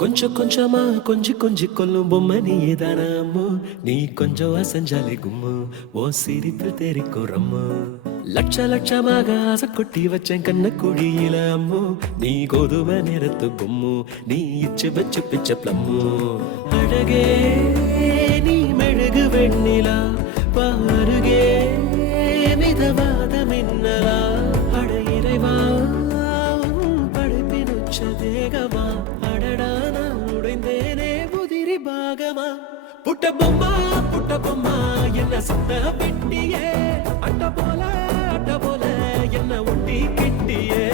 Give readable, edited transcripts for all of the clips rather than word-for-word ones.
கொஞ்சம் கொஞ்சமா கொஞ்சி கொஞ்சி கொல்லும் பொம்மை நீ ஏதானம்மோ நீ கொஞ்சம் அசஞ்சாலே கும்மு ஓ சிரிப்பில் தெரிக்கும் ரம்மு லட்ச லட்சமாக ஆசை கொட்டி வச்சேன் கண்ண குழியில அம்மோ நீ கோதுமை நிறத்து பொம்மு நீ இச்சு வச்சு பிச்ச பிளம்மு அழகே நீ மெழுகு வெண்ணிலா பாருகே மிதவாத மின்னலா அட இறைவா படைப்பின் உச்ச தேகமா அடடா நான் உடைந்தேனே உதிரி பாகமா புட்ட பொம்மா என்ன சுத்த வெட்டியே அட்ட போல என்ன ஒட்டி கெட்டியே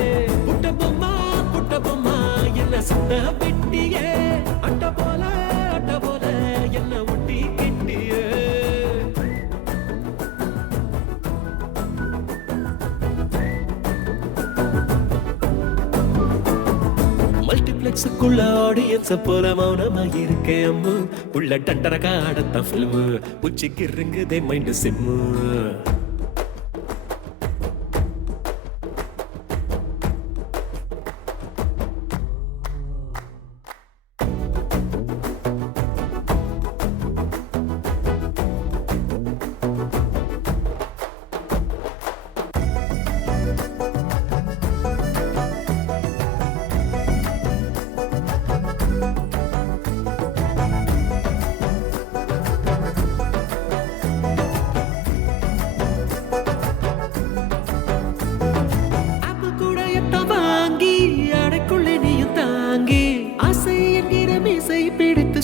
புட்ட பொம்மா என்ன சுத்த வெட்டியே அட்ட போல என்ன ஒட்டி கெட்டியே மல்டிப்ளெக்ஸுக்குள்ள ஆடியன்ஸ போல மௌனமா இருக்கேன் அம்மு உள்ள டண்டரகா ஆடத்தான் ஃபில்மு உச்சிக்கு இருங்குதே மைண்டு சிம்மு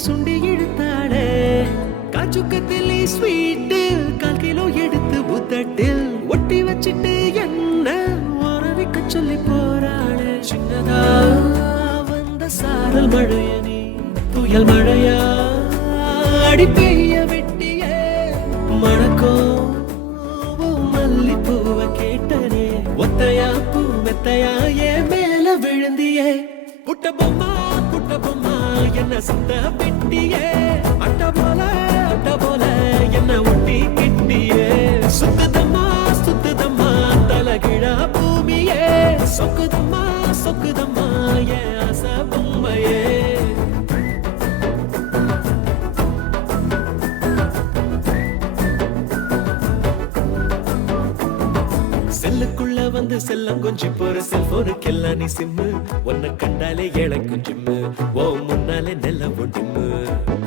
சுண்டி இழுத்தாளே காச்சுக்கத்தில் ஸ்வீட்டு 1/4 கிலோ எடுத்து உதட்டில் ஒட்டி வச்சிட்டு என்ன உறவிக்க சொல்லி போறாளே சின்னதா வந்த சாரல் மழைய நீ புயல் மழையா அடி பெய்ய வெட்டியே மணக்கோ மல்லிப்பூவ கேட்டனே ஒத்தையா பூ மெத்தையா ஏன் மேல விழுந்தியே புட்ட பொம்மா என்ன சுத்த பெட்டியே அட்ட போல என்ன ஒட்டி கிட்டியே சுத்துதம்மா தலகிழா பூமியே சொக்குதம்மா ஏன் ஆசை பொம்மையே செல்லுக்குள்ள வந்து செல்லம் கொஞ்சி போற செல்போனுக்கெல்லாம் நீ சிம்மு உன்னை கண்டாலே இழக்கும் ஜிம்மு ஓ முன்னாலே நெல்ல ஒட்டிம்மு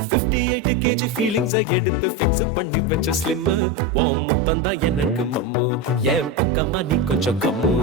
58 kg ஃபீலிங்ஸை எடுத்து ஃபிக்ஸ் பண்ணி வச்ச ஸ்லிம்மு ஓ முத்தம் தான் எனக்கு மம்மு என் பக்கமா நீ கொஞ்சம் கம்மு